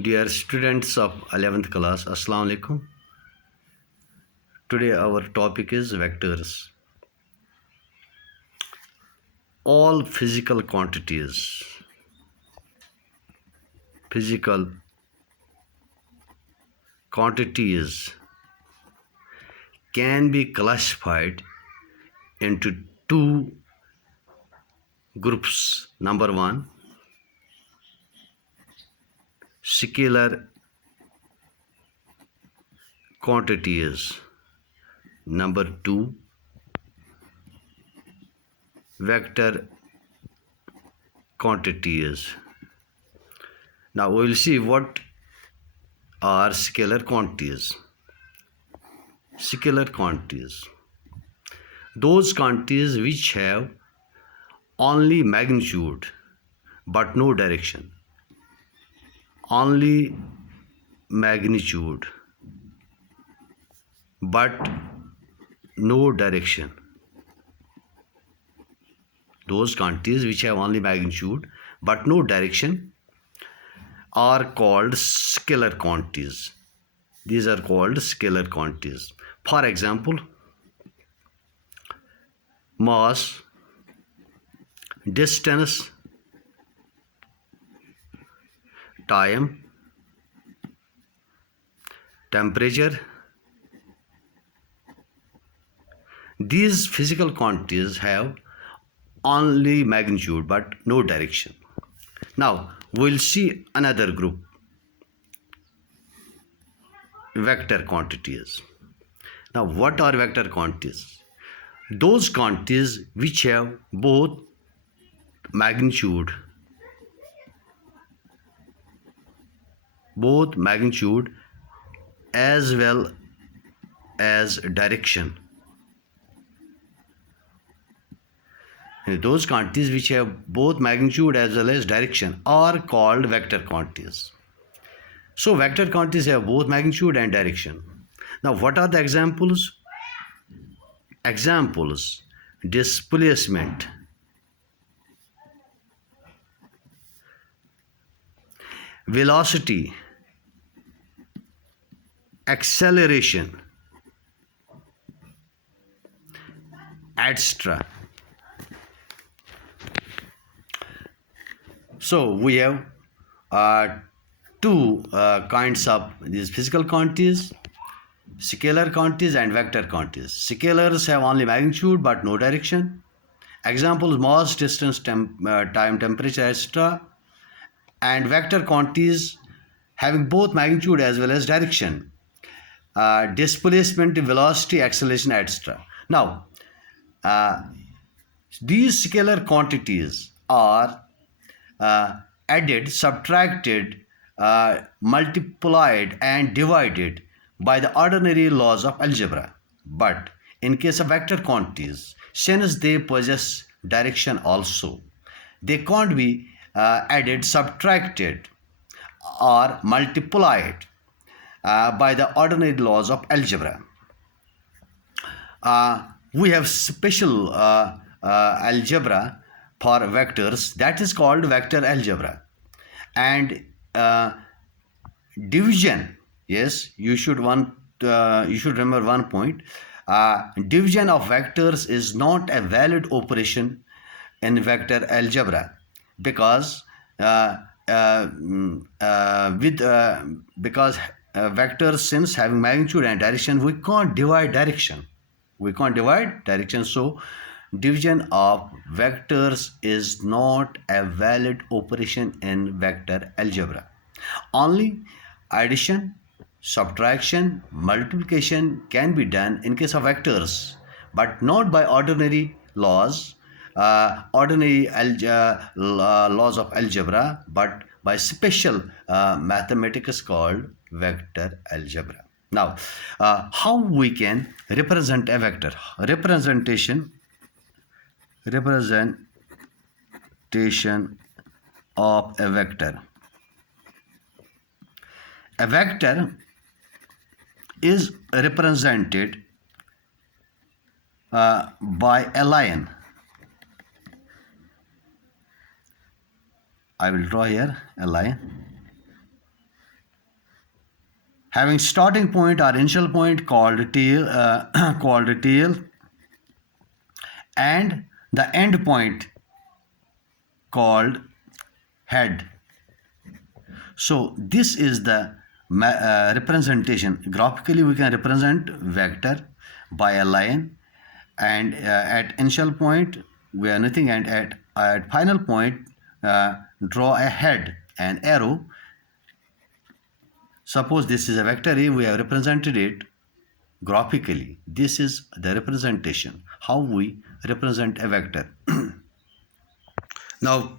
Dear students of 11th class, Assalamu alaikum. Today our topic is vectors. All physical quantities can be classified into two groups. Number one, scalar quantities. Number two, vector quantities. Now we will see what are scalar quantities. Scalar quantities, those quantities which have only magnitude but no direction. Only magnitude but no direction. Those quantities which have only magnitude but no direction are called scalar quantities. These are called scalar quantities. For example, mass, distance, time, temperature. These physical quantities have only magnitude but no direction. Now we'll see another group, vector quantities. Now what are vector quantities? Those quantities which have both magnitude as well as direction. Those quantities which have both magnitude as well as direction are called vector quantities. So vector quantities have both magnitude and direction. Now what are the examples? Examples: displacement, velocity, acceleration, etc. So we have two kinds of these physical quantities: scalar quantities and vector quantities. Scalars have only magnitude but no direction. Examples: mass, distance, time, temperature, etc. And vector quantities having both magnitude as well as direction: displacement, velocity, acceleration, etc. Now, these scalar quantities are added, subtracted, multiplied, and divided by the ordinary laws of algebra. But in case of vector quantities, since they possess direction also, they can't be added, subtracted, or multiplied by the ordinary laws of algebra. We have special algebra for vectors, that is called vector algebra. And division, yes, you should remember one point. Division of vectors is not a valid operation in vector algebra because vectors, since having magnitude and direction, we can't divide direction. So division of vectors is not a valid operation in vector algebra. Only addition, subtraction, multiplication can be done in case of vectors, but not by ordinary laws, laws of algebra, but by special mathematics called vector algebra. Now, how we can represent a vector? Representation of a vector. A vector is represented by a line. I will draw here a line. having starting point or initial point called tail, called tail, and the end point called head. So this is the representation. Graphically, we can represent vector by a line, and at initial point we are nothing, and at final point draw a head and arrow. Suppose this is a vector A, we have represented it graphically. This is the representation, how we represent a vector. Now,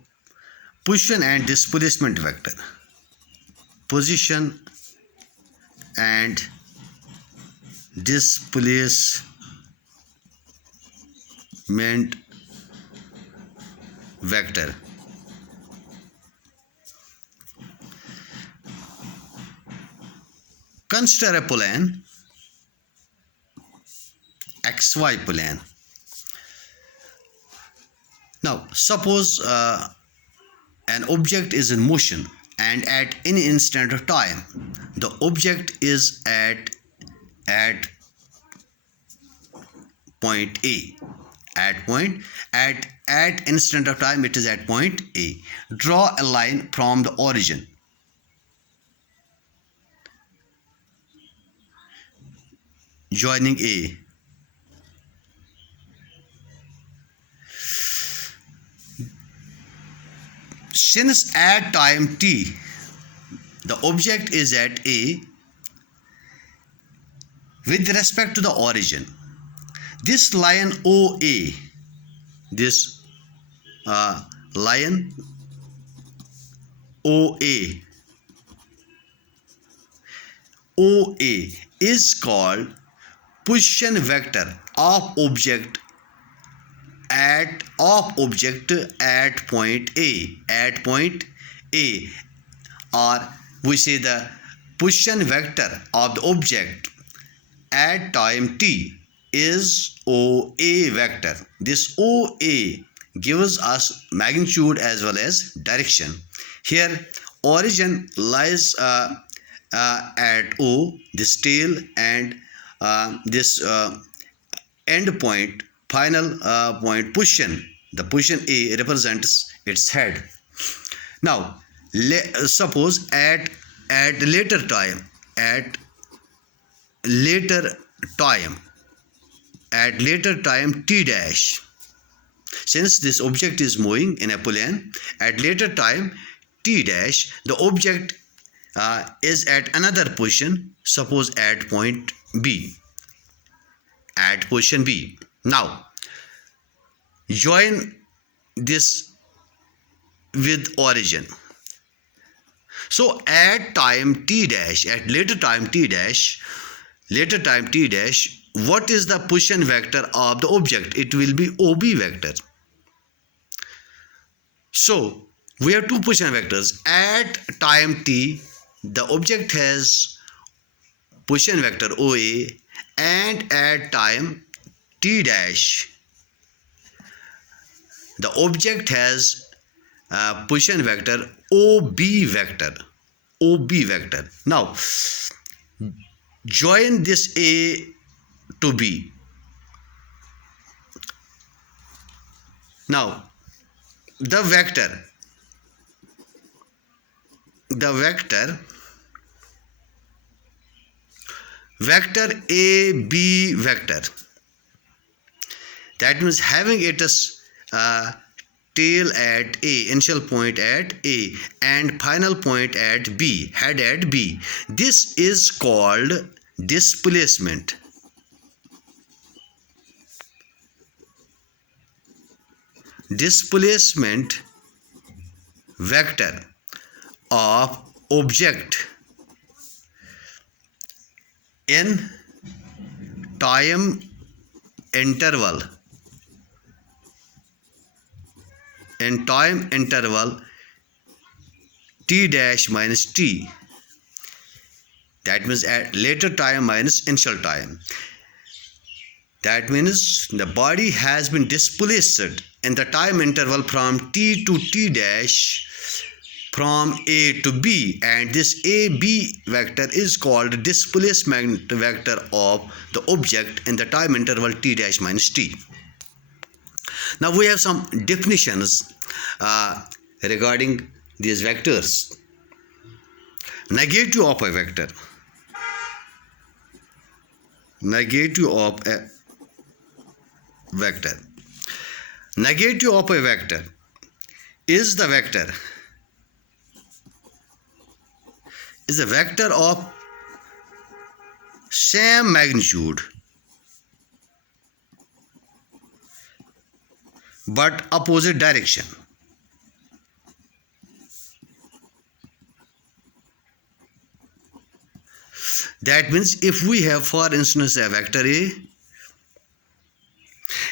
position and displacement vector. Position and displacement vector. Consider a plane, XY plane. Now, suppose an object is in motion, and at any instant of time, the object is at point A. At instant of time, it is at point A. Draw a line from the origin joining A. Since at time t, the object is at A with respect to the origin, this line OA, this line OA is called position vector of object at point A, or we say the position vector of the object at time t is OA vector. This OA gives us magnitude as well as direction. Here origin lies at O, this tail, and this end point, final point, position. The position A represents its head. Now, suppose at later time t dash, since this object is moving in a plane, at later time t dash, the object is at another position, suppose at point B, at position B. Now, join this with origin. So at time t dash, at later time t dash, what is the position vector of the object? It will be OB vector. So we have two position vectors. At time t, the object has position vector OA, and at time t dash, the object has position vector OB vector. Now, join this A to B. Now, the vector AB vector, that means having its tail at A, initial point at A, and final point at B, head at B. This is called displacement. Displacement vector of object in time interval t dash minus t, that means at later time minus initial time. That means the body has been displaced in the time interval from t to t dash from A to B, and this AB vector is called displacement vector of the object in the time interval t dash minus t. Now we have some definitions regarding these vectors. Negative of a vector. Negative of a vector. Negative of a vector is a vector of same magnitude but opposite direction. That means if we have, for instance, a vector A,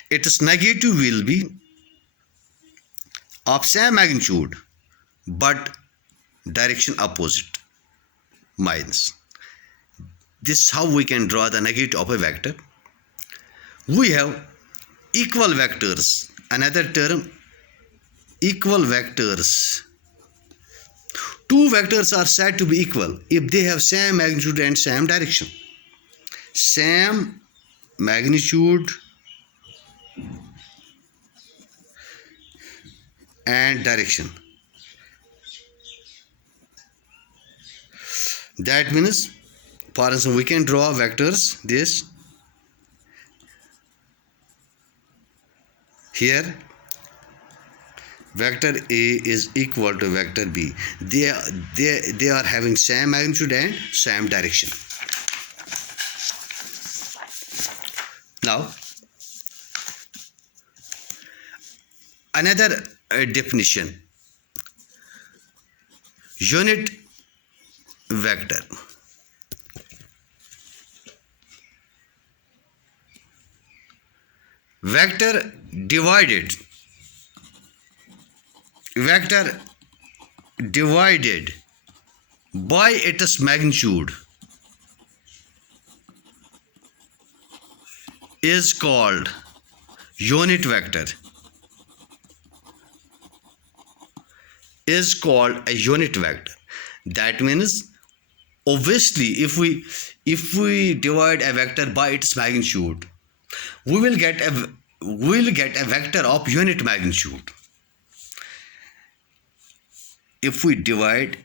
its negative will be of same magnitude but direction opposite, minus. This is how we can draw the negative of a vector. We have equal vectors. Another term, equal vectors. Two vectors are said to be equal if they have same magnitude and same direction. Same magnitude and direction. That means, for instance, we can draw vectors this. Here vector A is equal to vector B. They are having same magnitude and same direction. Now another definition, unit vector. Vector divided by its magnitude is called unit vector. Is called a unit vector. That means, obviously, if we divide a vector by its magnitude, we will get a vector of unit magnitude. If we divide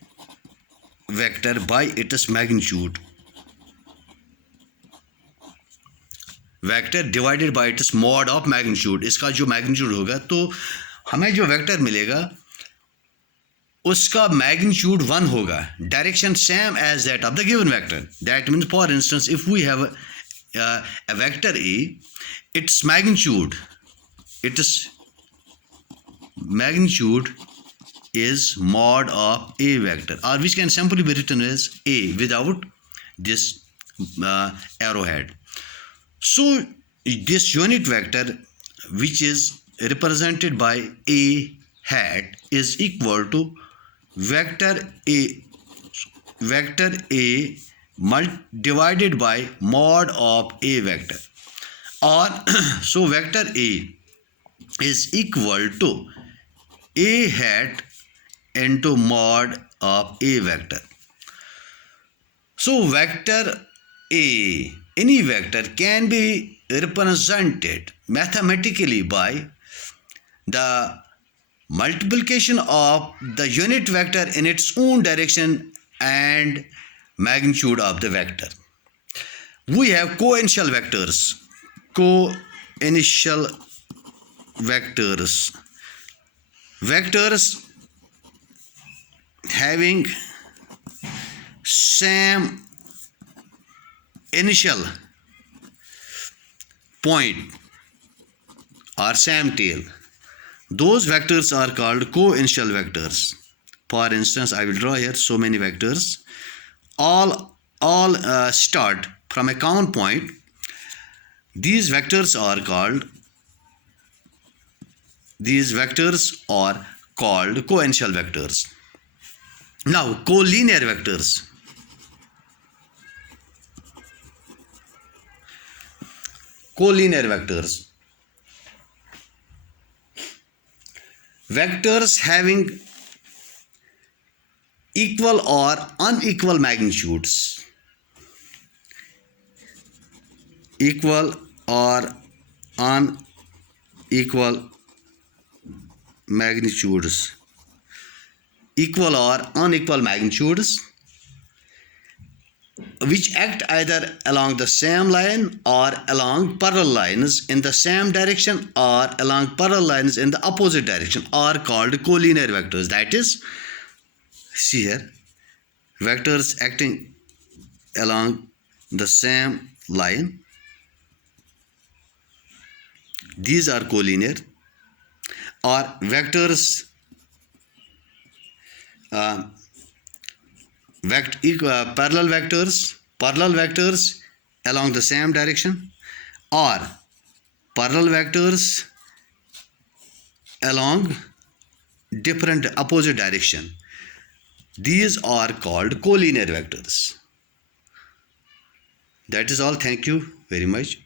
vector by its magnitude, vector divided by its mod of magnitude, इसका जो magnitude होगा तो हमें जो vector मिलेगा उसका magnitude 1 होगा, direction same as that of the given vector. That means, for instance, if we have a vector A, its magnitude is mod of A vector, or which can simply be written as A without this arrowhead. So this unit vector, which is represented by A hat, is equal to vector A divided by mod of A vector, or so vector A is equal to A hat into mod of A vector. So vector A, any vector, can be represented mathematically by the multiplication of the unit vector in its own direction and magnitude of the vector. We have coinitial vectors. Vectors having same initial point or same tail. Those vectors are called coinitial vectors. For instance, I will draw here so many vectors. All start from a common point. These vectors are called coinitial vectors. Now, collinear vectors. Vectors having equal or unequal magnitudes. Equal or unequal magnitudes. Equal or unequal magnitudes which act either along the same line or along parallel lines in the same direction or along parallel lines in the opposite direction are called collinear vectors. That is, see here, vectors acting along the same line, these are collinear, or vectors parallel vectors along the same direction, or parallel vectors along different opposite direction. These are called collinear vectors. That is all. Thank you very much.